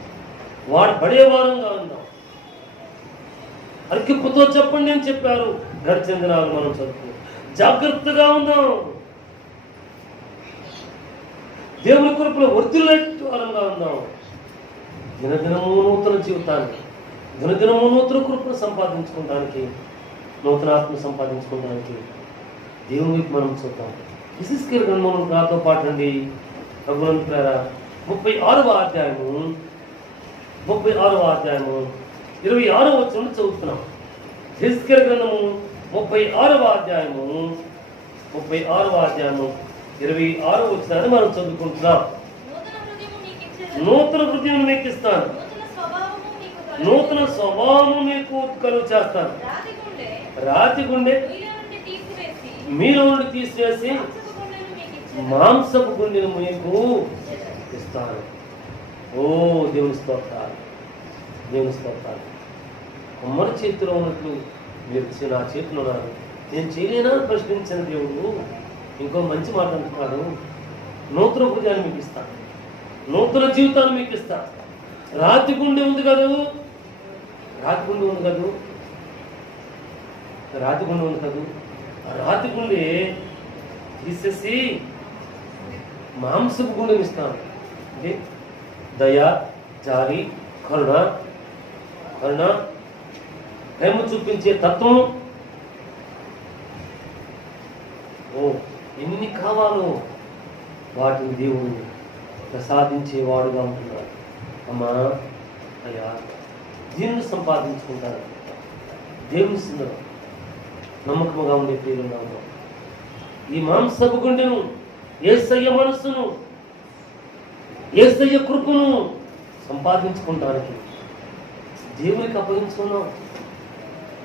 పడే వారంగా ఉంటాం. అరికిప్పుతో చెప్పండి అని చెప్పారు. గడిచిన దినాలు మనం చదువుకున్నాం. జాగ్రత్తగా ఉందాం. దేవుని కృపలో వర్ధిల్లేట్టు వారంగా ఉందాం. దినదినము నూతన జీవితానికి, దినదినము నూతన కృపను సంపాదించుకోవడానికి, నూతన ఆత్మ సంపాదించుకోవడానికి దేవుని వైపు మనం చూద్దాం. యెహెజ్కేలు గ్రంథం నాతో పాటు అండి. ప్రభునంతులారా, 36వ అధ్యాయము 26వ వచనం చదువుతున్నాం. యెహెజ్కేలు గ్రంథము 36వ అధ్యాయము 26వ వచనాన్ని మనం చదువుకుంటున్నాం. నూతన హృదయం మీకు ఇస్తాను, నూతన స్వభావము మీకు కలుగు చేస్తాను. రాతి గుండె మీలో నుండి తీసివేసి మాంసపు గుండెను మీకు ఇస్తాను. ఓ దేవుని స్తోత్రాలు. కుమ్మరి చేతిలో ఉన్నట్లు మీరు నా చేతిలో ఉన్నారు, నేను చేయలేనా ప్రశ్నించిన దేవుడు ఇంకో మంచి మాట అంటున్నాడు. నూతన హృదయాన్ని మీకు ఇస్తాను, నూతన జీవితాన్ని మీకు ఇస్తాను. రాతి గుండె ఉంది కదూ, రాతి గుండె తీసేసి మాంసపు గుండెని ఇస్తాను. అంటే దయ, జాలి, కరుణ, ప్రేమ చూపించే తత్వం. ఎన్ని కావాలో వాటిని దేవుడు ప్రసాదించేవాడుగా ఉంటున్నాడు. అమ్మా, అయ్యా, దీన్ని సంపాదించుకుంటారు. దేవుని సుందరం నమ్మకముగా ఉండే ప్రియులుగా ఉన్నాం. ఈ మాంసపు గుండెను, యేసయ్య మనస్సును, యేసయ్య కృపను సంపాదించుకుంటానికి దేవునికి అప్పగించుకున్నాం.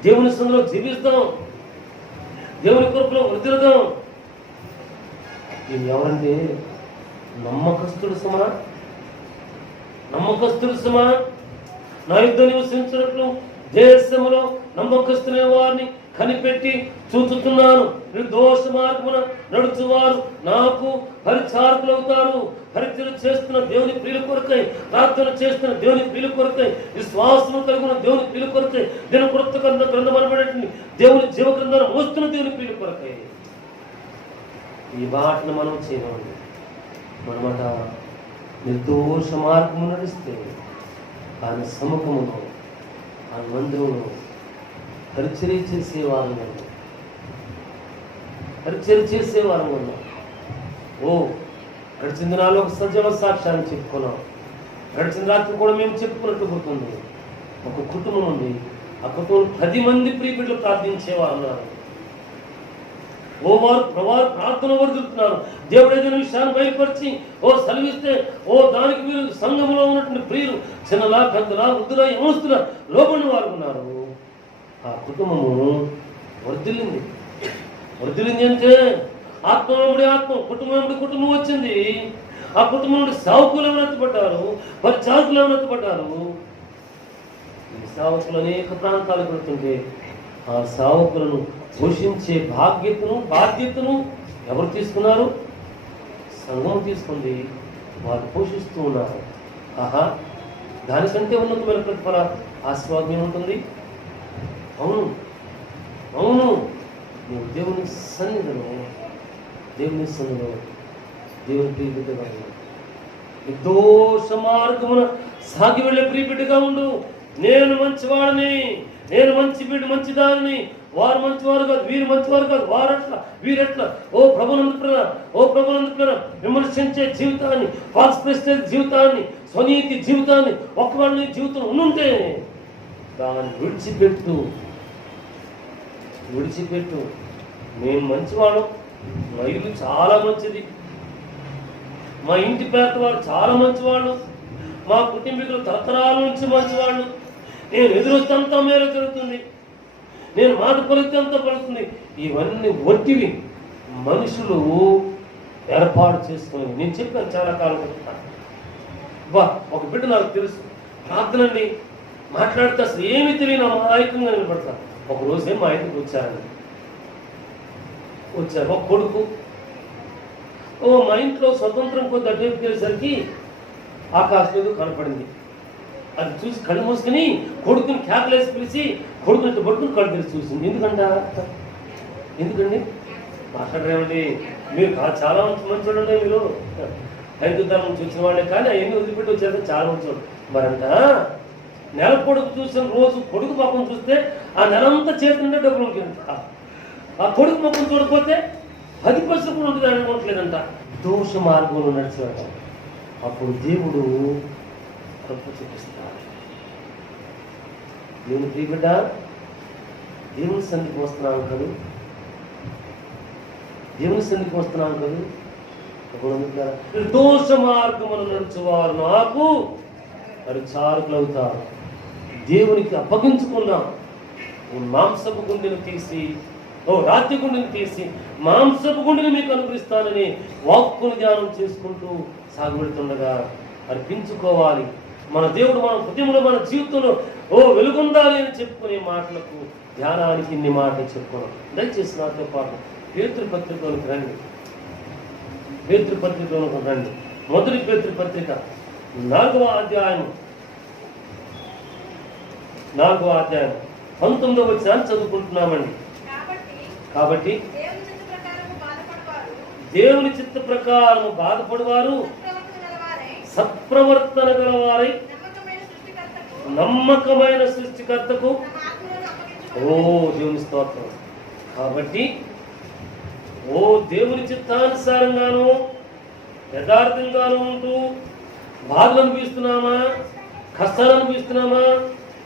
దేవుని సుందరం జీవిస్తాం, దేవుని కృపలో వృద్ధిద్దాం. ఈయన ఎవరంటే నమ్మకస్తుడు సుమా, నా యుద్ధ నివసించినట్లు దేశములో నమ్మకస్తులైన వారిని కనిపెట్టి చూచుతున్నాను. నిర్దోష మార్గమున నడుచువారు నాకు పరిచారకులు అవుతారు. పరిచయం చేస్తున్న దేవుని ప్రియుల కొరకై, ప్రార్థన చేస్తున్న దేవుని ప్రియుల కొరకై, విశ్వాసము కలిగిన దేవుని ప్రియుల కొరకై, దినకృత గ్రంథం అనబడేటువంటి దేవుని జీవ గ్రంథాన్ని మోస్తున్న దేవుని ప్రియుల కొరకై ఈ వాటిని మనం చేయాలి. మనమాట నిర్దోష మార్గము నడిస్తే ఆయన సముఖమును, ఆయన మందిరంలో పరిచర్య చేసేవారు ఉన్నాం. గడిచిన దినాల్లో ఒక సజీవ సాక్ష్యాన్ని చెప్పుకున్నాం. గడిచిన రాత్రి కూడా మేము చెప్పుకున్నట్టు గుర్తుంది. ఒక కుటుంబం ఉంది, ఆ కుటుంబం 10 మంది ప్రియబిడ్డలు ప్రార్థించేవారు ఉన్నారు. వారు ప్రార్థన వదులుతున్నారు. దేవుడు ఏదైనా విషయాన్ని బయలుపరిచి సెలవిస్తే దానికి మీరు సంఘంలో ఉన్నటువంటి ప్రియులు చిన్నలా, పెద్దలా, వృద్ధులా, యవనస్తులా లోబడిన వారు ఉన్నారు. ఆ కుటుంబము వర్ధిల్లింది అంటే ఆత్మ కుటుంబం వచ్చింది. ఆ కుటుంబం నుండి సేవకులు ఎవరెత్తపడ్డారు, పరిచారకులు ఎవరెత్తపడ్డారు. ఈ సేవకులు అనేక ప్రాంతాలకు వెళ్తుంటే ఆ సేవకులను పోషించే బాధ్యతను ఎవరు తీసుకున్నారు? సంఘం తీసుకుంది. వారు పోషిస్తూ ఉన్నారు. ఆహా, దానికంటే ఉన్నతమైన ప్రతిఫల ఆశీర్వాదం ఉంటుంది. అవును అవును, నువ్వు దేవుని సన్నిధిలో దేవుని ప్రియబిడ్డగా నిర్దోష మార్గమున సాగి వెళ్ళే ప్రియబిడ్డగా ఉండు. నేను మంచివాడిని, నేను మంచిదానిని, వారు మంచివారు కాదు, వీరు మంచివారు కాదు, వారట్లా వీరట్లా. ఓ ప్రభునందుకురా విమర్శించే జీవితాన్ని, ఫాల్స్ ప్రెస్టేజ్ జీవితాన్ని, స్వనీతి జీవితాన్ని, ఒకవాడిని జీవితం ఉంటే దాన్ని విడిచిపెట్టు. మేము మంచివాడు, మా ఇల్లు చాలా మంచిది, మా ఇంటి పేదవాడు చాలా మంచివాడు, మా కుటుంబీకులు తరతరాల నుంచి మంచివాళ్ళు, నేను ఎదురొస్తే అంతా మేలు జరుగుతుంది, నేను మాట పలికితే అంతా పలుకుతుంది. ఇవన్నీ ఒట్టివి మనుషులు ఏర్పాటు చేసుకుని. నేను చెప్పాను చాలా కాలం ఒక బిడ్డ నాకు తెలుసు, ప్రార్థనండి మాట్లాడితే అసలు ఏమీ తెలియని అమాయకంగా నిలబడతాను. ఒకరోజే మా ఇంటికి వచ్చారు ఒక కొడుకు. మా ఇంట్లో స్వతంత్రం కొద్ది అటువైపు వెళ్ళేసరికి ఆకాశం ఏదో కనపడింది. అది చూసి కళ్ళు మూసుకుని కొడుకుని కేకలేసి పిలిచి కొడుకుని పట్టుకుని కళ్ళు తెరిచి చూసింది. ఎందుకండి మాట్లాడరేమండి, మీరు చాలా మంచి చూడండి, మీరు హైదరాబాద్ నుంచి వచ్చిన వాళ్ళే, కానీ అవన్నీ వదిలిపెట్టి వచ్చారు చాలా మంచి. మరంట నెల కొడుకు చూసిన రోజు కొడుకు పాపం చూస్తే ఆ నెలంతా చేతుంటే డబ్బులు ఉంటుందంట. ఆ కొడుకు ముఖం చూడకపోతే 10% కూడా ఉంటుంది అనుకోవట్లేదంట. దోష మార్గంలో నడిచేవాట. అప్పుడు దేవుడు కృప చూపిస్తాడు. దేవుని ప్రియబిడ్డ, దేవుని సన్నిధికి వస్తున్నాం కదా, నిర్దోష మార్గమును నడుచువారు నాకు పరిచారకులు అవుతారు. దేవునికి అప్పగించుకున్నాం. మాంసపు గుండెను తీసి రాతి గుండెను తీసి మాంసపు గుండెని మీకు అనుగ్రహిస్తానని వాక్కును ధ్యానం చేసుకుంటూ సాగుబడుతుండగా అర్పించుకోవాలి. మన దేవుడు మన హృదయంలో, మన జీవితంలో వెలుగొందాలి అని చెప్పుకునే మాటలకు, ధ్యానానికి ఇన్ని మాటలు చెప్పుకోవడం. దయచేసి నాతో పాటు పేతురుపత్రికలోనికి రండి. మొదటి పేతురుపత్రిక 4వ అధ్యాయం 19వ వచనాన్ని చదువుకుంటున్నామండి. కాబట్టి దేవుని చిత్త ప్రకారము బాధపడువారు సత్ప్రవర్తన గలవారై నమ్మకమైన సృష్టికర్తకు దేవుని స్తోత్రం. కాబట్టి దేవుని చిత్తానుసారంగాను యథార్థంగాను ఉంటూ బాధలు అనిపిస్తున్నామా, కష్టాలు అనిపిస్తున్నామా,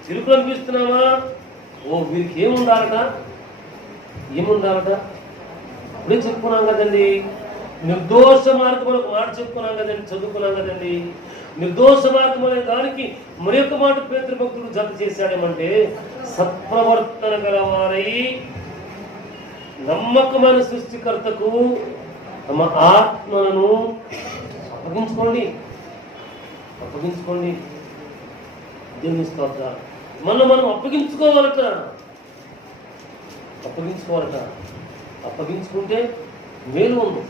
చిరుకులు అనిపిస్తున్నామా, వీరికి ఏముండాలట? అప్పుడే చెప్పుకున్నాం కదండి. నిర్దోష మార్గం ఒక మాట చెప్పుకున్నాం కదండి, చదువుకున్నాం కదండి. నిర్దోష మార్గం అనే దానికి మరొక మాట పేతురు భక్తుడు జత చేశాడేమంటే, సత్ప్రవర్తన గలవారై నమ్మకమైన సృష్టికర్తకు తమ ఆత్మలను అప్పగించుకోండి. దేవుని స్తోత్రం. మనం అప్పగించుకోవాలట. అప్పగించుకుంటే మేలు ఉంది.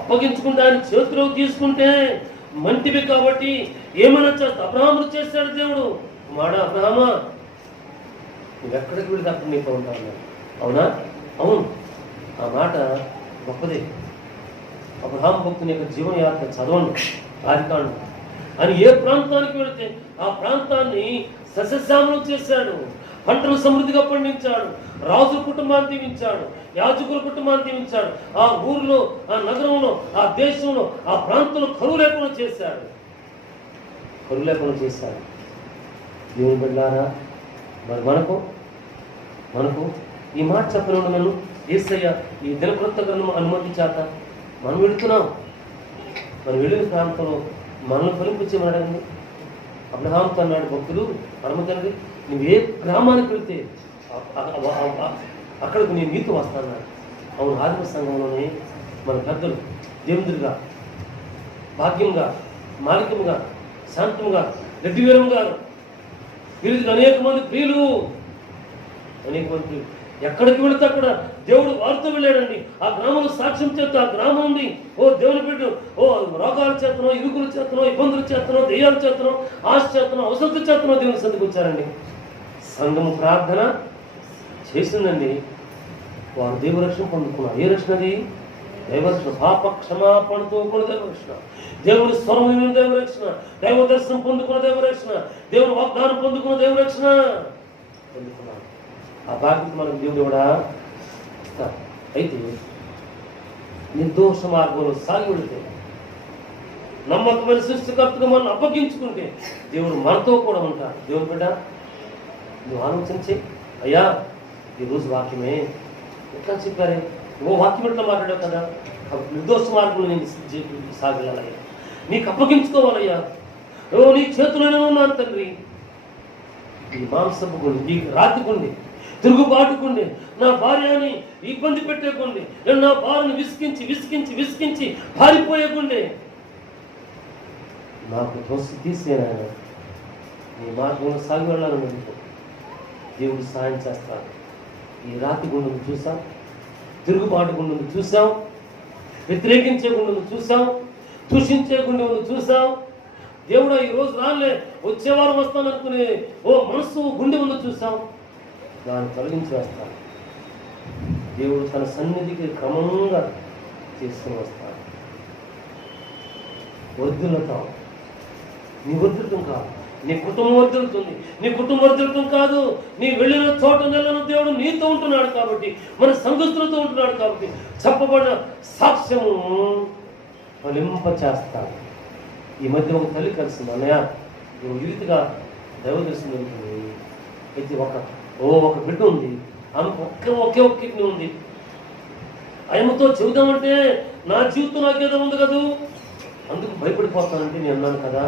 అప్పగించుకుంటే ఆయన చేతిలో తీసుకుంటే మంటివి. కాబట్టి ఏమైనా చేస్తా అబ్రహాముడు చేశాడు దేవుడు. అబ్రహామా, నువ్వెక్కడికి వెళితే అక్కడ నీతో ఉంటాను. అవునా? అవును, ఆ మాట గొప్పదే. అబ్రహాం భక్తుని యొక్క జీవనయాత్ర చదవండి. ఆదికాండం. అని ఏ ప్రాంతానికి వెళితే ఆ ప్రాంతాన్ని సస్యశ్యామలం చేశాడు. పంటలు సమృద్ధిగా పండించాడు. రాజు కుటుంబాన్ని దీవించాడు, యాజకుల కుటుంబాన్ని దీవించాడు. ఆ ఊరిలో, ఆ నగరంలో, ఆ దేశంలో, ఆ ప్రాంతంలో కరువు లేకుండా చేశాడు. దేవుని బిడ్డలారా, మరి మనకు ఈ మాట చెప్పడం నన్ను యేసయ్య ఈ దినకృత గ్రంథం అనుమతి చేత మనం వెళుతున్నాం. మనం వెళ్ళిన ప్రాంతంలో మనల్ని ఫలింపచేయమన్నాడండి. అబ్రహాంతో అన్నాడు భక్తులు, పరమ తండ్రి, నువ్వు ఏ గ్రామానికి వెళ్తే అక్కడికి నేను నీతో వస్తాను. అవును, ఆదిమ సంఘంలోనే మన పెద్దలు దేవుదురుగా, భాగ్యంగా, మాలికంగా, శాంతంగా, రెడ్డి వీరం గారు, వీరికి అనేక మంది ప్రియులు అనేక మంది ఎక్కడికి వెళితే అక్కడ దేవుడు వారితో వెళ్ళాడండి. ఆ గ్రామంలో సాక్ష్యం చేత ఆ గ్రామం ఉంది. ఓ దేవుని బిడ్డ, ఓ రోగాల చేతనో, ఇరుకుల చేతనో, ఇబ్బందుల చేతనో, దెయ్యాల చేతనో, ఆశ చేతనో, అవసరం చేతనో దేవుని సన్నిధికి వచ్చారండి. సంఘము ప్రార్థన చేసిందండి. వారు దైవరక్షణ పొందుకున్నారు. ఏ రక్షణ అది? దైవరక్షణ. పాప క్షమాపణతో కూడా దైవరక్షణ, దేవుని స్వరం విని దైవరక్షణ, దైవ దర్శనం పొందుకున్న దైవరక్షణ, దేవుని వాగ్దానం పొందుకున్న దైవరక్షణ పొందుకున్నారు. ఆ బాధ్యత మనకు దేవుడు కూడా ఇస్తారు. అయితే నిర్దోష మార్గంలో సాగి వెళితే, నమ్మకమైన సృష్టికర్తగా మనం అప్పగించుకుంటే దేవుడు మనతో కూడా ఉంటాడు. దేవుని బిడ్డ, నువ్వు ఆలోచించి, అయ్యా ఈరోజు వాక్యమే ఎట్లా చెప్పారే, ఓ వాక్యం ఎట్లా మాట్లాడావు కదా, కాబట్టి నిర్దోష మార్గంలో నేను సాగలయ్యా, నీకు అప్పగించుకోవాలయ్యా. ఓ నీ చేతుల్లోనే ఉన్నాను తండ్రి. ఈ మాంసపు గుండి, ఈ రాతి గుండి, తిరుగుబాటుకుండి, నా భార్యని ఇబ్బంది పెట్టేకుండి, నేను నా భార్యను విసికించి విసికించి విసికించి పారిపోయేకుండే, నాకు దోసి తీసేనాయన, నీ మార్గంలో సాగి వెళ్ళాలని దేవుడు సాయం చేస్తాడు. ఈ రాతి గుండెను చూసాం, తిరుగుబాటు గుండెను చూసాం, వ్యతిరేకించే గుండెను చూసాం, దూషించే గుండెను చూసాం. దేవుడు ఈరోజు రాలే, వచ్చేవారం వస్తాననుకునే ఓ మనసు గుండె ముందు చూసాం. దాన్ని తొలగించి వేస్తాడు. దేవుడు తన సన్నిధికి క్రమంగా తీసుకుని వస్తాడు. వర్ధిల్లుతాం. నీ వర్ధిల్తం కాదు, నీ కుటుంబం వర్ధిల్లుతుంది. నీ కుటుంబం వర్ధిల్తం కాదు, నీ వెళ్ళిన చోట నెలను దేవుడు నీతో ఉంటున్నాడు కాబట్టి, మన సంఘస్థులతో ఉంటున్నాడు కాబట్టి చెప్పబడిన సాక్ష్యము ఫలింప చేస్తాడు. ఈ మధ్య ఒక తల్లి కలిసింది, అన్నయ్య నువ్వు ఈ రీతిగా దైవ దర్శనం జరుగుతుంది. అయితే ఒక బిడ్డ ఉంది, ఆమెకు ఒకే కిడ్నీ ఉంది. ఆయనతో చెబుదామంటే నా జీవితం నాకేదో ఉంది కదా, అందుకు భయపడిపోతానంటే నేను అన్నాను కదా,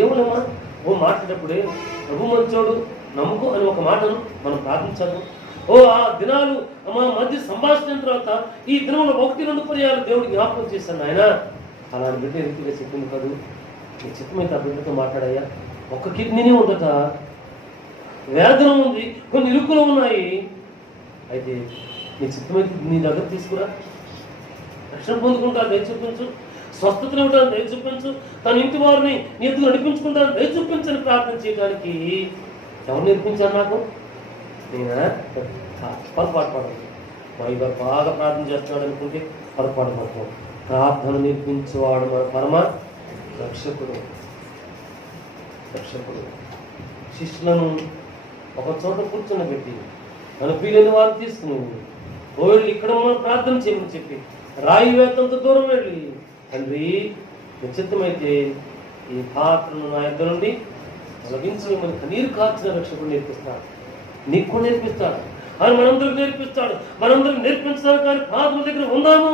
ఏమోనమ్మా ఓ మాట్లాడేటప్పుడే ప్రభు మంచోడు నమ్ముకు అని ఒక మాటను మనం ప్రార్థించాము. ఓ ఆ దినాలు మా మధ్య సంభాషణ తర్వాత ఈ దినంలో 1-2 పర్యాలు దేవుడు జ్ఞాపకం చేశాను. ఆయన అలాంటి బిడ్డ రీతిగా చెప్పింది కాదు, నీ చిత్తమైతే ఆ బిడ్డతో మాట్లాడయ్యా, ఒక్క కిడ్నీనే ఉండట, వేదన ఉంది, కొన్ని ఇరుకులు ఉన్నాయి, అయితే నీ చిత్తమైతే నీ దగ్గర తీసుకురా, రక్షణ పొందుకుంటా దయ చూపించు, స్వస్థతను ఇవ్వడానికి దయ చూపించు, తన ఇంటి వారిని నీ ఎదుగు నడిపించుకుంటాను దయ చూపించని ప్రార్థన చేయడానికి ఎవరు నేర్పించారు నాకు? నేనా? పొరపాటు పడదు. మా ఇవాళ బాగా ప్రార్థన చేస్తున్నాడు అనుకుంటే పొరపాటు పడతాం. ప్రార్థన నేర్పించేవాడు మన పరమ రక్షకుడు. శిష్యులను ఒక చోట కూర్చొని మన వీలైన వారు తీసుకుని వెళ్ళి ఇక్కడ మనం ప్రార్థన చేయమని చెప్పి రాయి వేతంత దూరం వెళ్ళి, తండ్రి నిశ్చితమైతే ఈ పాత్రను నా ఇద్దరు నుండి తొలగించి మన కన్నీరు కార్చిన రక్షకుడు నేర్పిస్తాడు, నీకు కూడా నేర్పిస్తాడు, ఆయన మనందరికి నేర్పిస్తాడు. మనందరికి నేర్పించడానికి కానీ పాత్రల దగ్గర ఉందాము,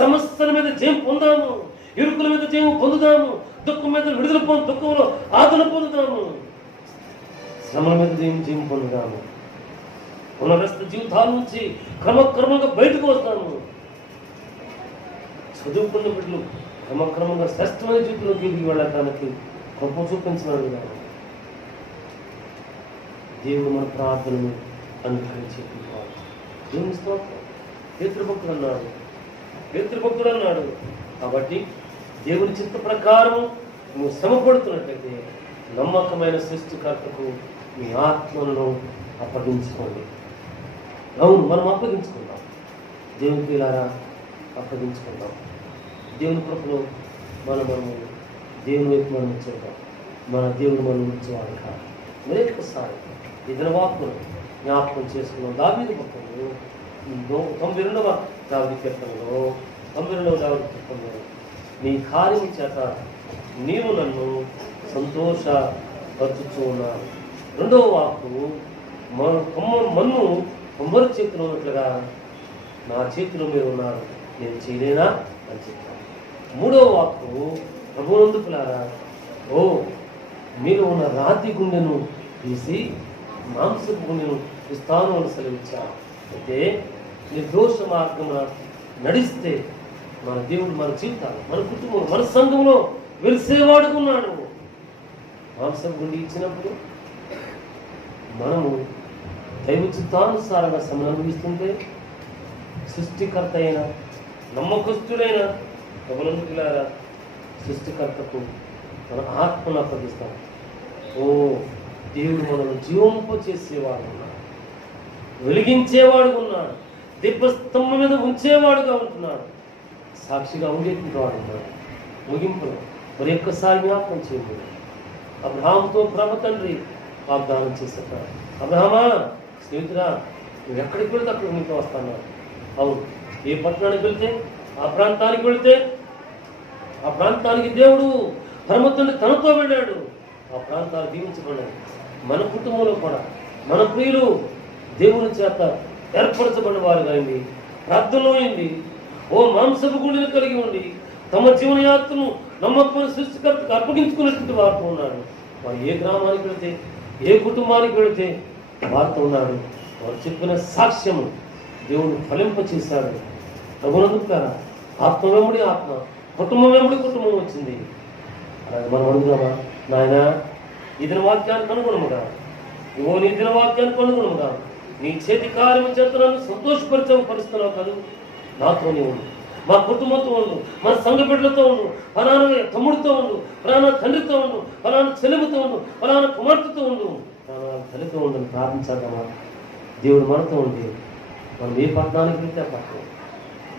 సమస్యల మీద జయం పొందాము, ఇరుకుల మీద జయం పొందుదాము, దుఃఖం మీద విడుదల దుఃఖంలో ఆదరణ పొందుదాము, శ్రమల మీద జయం పొందుదాము, పునరస్త జీవితాల నుంచి క్రమక్రమంగా బయటకు వస్తాము. చదువుకున్న బిడ్డలు క్రమక్రమంగా శ్రేష్టమైన జీవితంలోకి వెళ్ళడానికి గొప్ప చూపించినాడు. దేవుడు మన ప్రార్థనను అనుకరించేవాడు. దేవుని స్తోత్రం. పేతృభక్తుడు అన్నాడు. కాబట్టి దేవుని చిత్త ప్రకారం నువ్వు శ్రమ పడుతున్నట్లయితే నమ్మకమైన సృష్టికర్తకు మీ ఆత్మలను అప్పగించుకోండి. అవును, మనం అప్పగించుకుందాం. దేవుని పిల్లారా అప్పగించుకుందాం. దేవుని కృపలో మనము దేవుని వైపు మనం చేద్దాం. మన దేవుడు మనం ఉంచేవాడు కాదు. మరొకసారి ఇతర వాక్కును జ్ఞాపకం చేసుకున్నాం. దావీదు భక్తులు 92వ దావీదు కీర్తనలో 92వ దావీదు కీర్తనలో నీ కార్యము చేత నీవు నన్ను సంతోషపరచుచూ ఉన్నావు. 2వ వాక్కు మన్ను కొమ్మరి చేతిలో ఉన్నట్లుగా నా చేతిలో మీరు ఉన్నారు, నేను చేయలేనా అని చెప్తాను. 3వ వాక్కు ప్రభునందుకులారా, ఓ మీరు ఉన్న రాతి గుండెను తీసి మాంసపు గుండెను ఇస్తాను అని సెలవిచ్చారు. అయితే నిర్దోష మార్గమున నడిస్తే మన దేవుడు మన జీవితాలు, మన కుటుంబం, మన సంఘంలో వెలిసేవాడుకున్నాడు. మాంసపు గుండె ఇచ్చినప్పుడు మనము దైవ చిత్తానుసారంగా శ్రమను అనుభవిస్తుంటే సృష్టికర్త అయిన నమ్మకస్తుడైన ప్రభువులారా సృష్టికర్తకు మన ఆత్మను అప్పగిస్తాం. ఓ దేవుడు మనల్ని జీవింప చేసేవాడు ఉన్నాడు, వెలిగించేవాడు ఉన్నాడు, దీపస్తంభం మీద ఉంచేవాడుగా ఉంటున్నాడు, సాక్షిగా ఉండేటువంటి వాడు ఉన్నాడు. ముగింపులో మరి ఒక్కసారి జ్ఞాపకం చేయండి. అబ్రహాముతో ప్రభు తండ్రి వాగ్దానం చేశారు, అబ్రహామా స్నేహితుడా నువ్వు ఎక్కడికి వెళితే అక్కడ నీతో వస్తాను. అవును, ఏ పట్టణానికి వెళితే ఆ ప్రాంతానికి వెళితే ఆ ప్రాంతానికి దేవుడు పరమతండ్రి తనతో వెళ్ళాడు. ఆ ప్రాంతాలు దీవించబడ్డాయి. మన కుటుంబంలో కూడా మన ప్రియులు దేవుని చేత ఏర్పరచబడిన వారుగా అయింది, ప్రార్థనలో అయింది, ఓ మాంసపు గుండెను కలిగి ఉండి తమ జీవనయాత్రను నమ్మకమైన సృష్టికర్తకు అప్పగించుకున్నటువంటి వారితో ఉన్నాడు. వారు ఏ గ్రామానికి వెళితే ఏ కుటుంబానికి వెళితే వారితో ఉన్నాడు. వారు చెప్పిన సాక్ష్యము దేవుడు ఫలింప చేశాడు. ప్రభునందుకు ఆత్మ వెంబడి ఆత్మ, కుటుంబం వెంబడి కుటుంబం వచ్చింది. అలాగే మనం అడుగుదామా, నాయన ఈ దిన వాక్యానికి అనుగుణముగా ఇవో నీ దిన వాక్యానికి అనుగుణముగా నీ చేతి కార్యము చేత నన్ను సంతోషపరిచావు కాదు. నాతోనే ఉండు, మా కుటుంబంతో ఉండు, మన సంఘ బిడ్డలతో ఉండు, ఫలానా తమ్ముడితో ఉండు, ఫలానా తండ్రితో ఉండు, ఫలానా చెల్లెముతో ఉండు, ఫలానా కుమార్తెతో ఉండు, ఫలానా తల్లితో ఉండని ప్రార్థించాదమ్మా. దేవుడు మనతో ఉండి మనం ఏ పట్టణానికి వెళ్తే ఆ పట్టణం,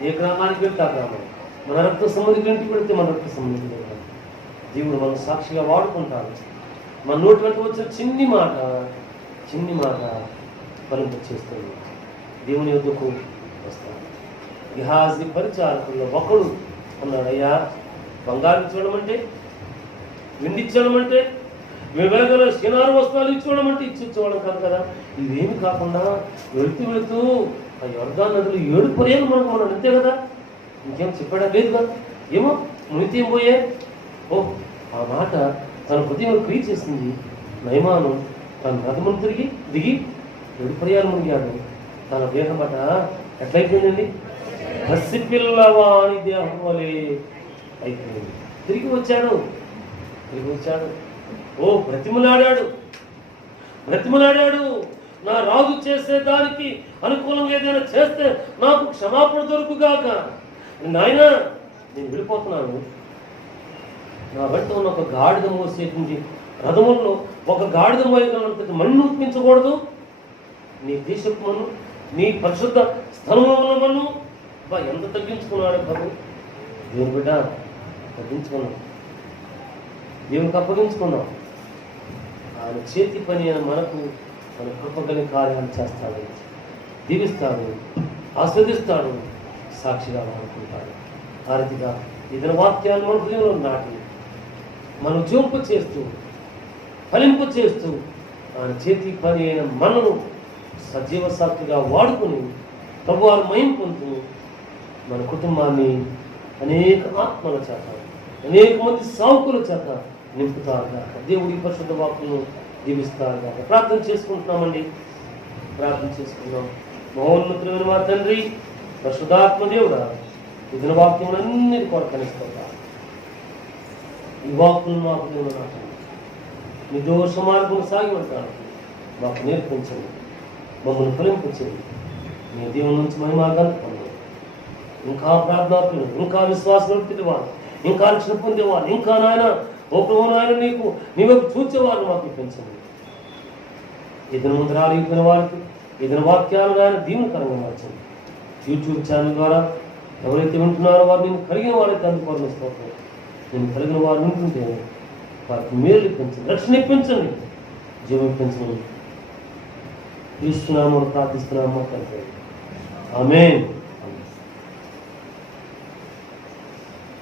ఏ గ్రామానికి వెళ్తే ఆ గ్రామం, మన రక్త సంబంధికి ఇంటికి వెళితే మన రక్త సంబంధికి వెళ్తాం. దేవుడు మనం సాక్షిగా వాడుకుంటాడు. మన నోటి వెంట వచ్చిన చిన్ని మాట ఫలింప చేస్తుంది. దేవుని యొద్దకు వస్తాడు. గిహాజీ పరిచారకుల్లో ఒకడు అన్నాడు, అయ్యా బంగారు ఇచ్చేయడం అంటే, వెండి ఇచ్చేయడం అంటే, వివేకల శినారు వస్త్రాలు ఇచ్చేయడం అంటే ఇచ్చేవాళ్ళం కాదు కదా. ఇవేమి కాకుండా వెళుతూ ఆ యొర్దాను నదులు 7 పర్యాలు మనం అంతే కదా. ఇంకేం చెప్పాడా? లేదు కదా. ఏమో మునితే ఏం పోయే. ఓ ఆ మాట తన హృదయంలో క్రియ చేసింది. నయమాను తన రథమును దిగి 7 పర్యాలు మునిగాడు. తన దేహం పట్ట ఎట్లయిపోయిందండి? పసిపిల్లవాని దేహం వలె అయిపోయింది. తిరిగి వచ్చాడు. ఓ బ్రతిమలాడాడు. నా రాజు చేసే దానికి అనుకూలంగా ఏదైనా చేస్తే నాకు క్షమాపణ దొరుకుగాక. నాయన నేను వెళ్ళిపోతున్నాను. నా వెంట ఉన్న ఒక గాడిద మోసేటువంటి రథముల్లో ఒక గాడిద మోయగలంతటి మన్ను ఉత్పించకూడదు. నీ దేశపు మన్ను, నీ పరిశుద్ధ స్థలంలో ఉన్న మన్ను ఎంత తగ్గించుకున్నాడు ప్రభు. దేవుని బిడ్డ తగ్గించుకున్నాం, దేవునికి అప్పగించుకున్నాం. ఆయన చేతి పని అని మనకు మన కృపగలి కార్యాలు చేస్తాడు, దీవిస్తాడు, ఆస్వాదిస్తాడు, సాక్షిగా అనుకుంటాడు. ఆ రీతిగా ఇతర వాక్యాలు మన హృదయంలో నాటి మనం జోంపు చేస్తూ ఫలింపు చేస్తూ ఆయన చేతి పని అయిన మనను సజీవ సాక్షిగా వాడుకుని ప్రభువారు మహిమ పొందుతూ మన కుటుంబాన్ని అనేక ఆత్మల చేత, అనేక మంది సావుకుల చేత నింపుతారు కాక. దేవుడి పరిశుద్ధ వాక్కులను దీవిస్తారు కాక. ప్రార్థన చేసుకుంటున్నామండి. మహోన్నతులైన మా తండ్రి, పరిశుద్ధాత్మ దేవుడా, ఇతర వాక్యములన్నిటి కొరకనిస్తుందా ఈ వాక్కులను మాకు దేవుడు నిర్దోష మార్గం సాగి ఉంటారు. మాకు నేర్పించండి, మమ్మల్ని ఫలింపచేయండి. మీ దేవుని నుంచి మహిమాగాన్ని పొందండి. ఇంకా ప్రార్థనాత్మలు, ఇంకా విశ్వాసం వాళ్ళు, ఇంకా రక్షణ పొందేవాళ్ళు, ఇంకా నాయన ఓ ప్రభు నాయన నీకు నీవైపు చూచేవాళ్ళు మాకు పెంచండి. ఇతని ముందు రాలిగిపోయిన వారికి ఇతని వాక్యాలు ఆయన దీవెనకరంగా మార్చండి. యూట్యూబ్ ఛానల్ ద్వారా ఎవరైతే వింటున్నారో వారు నేను కలిగిన వారైతే అందుకోవడం, నేను కలిగిన వారు వింటుంటే వారికి మేలు ఇప్పించండి, రక్షణ ఇప్పించండి, జీవం ఇప్పించండి. తీస్తున్నాము, ప్రార్థిస్తున్నాము. ఆమేన్.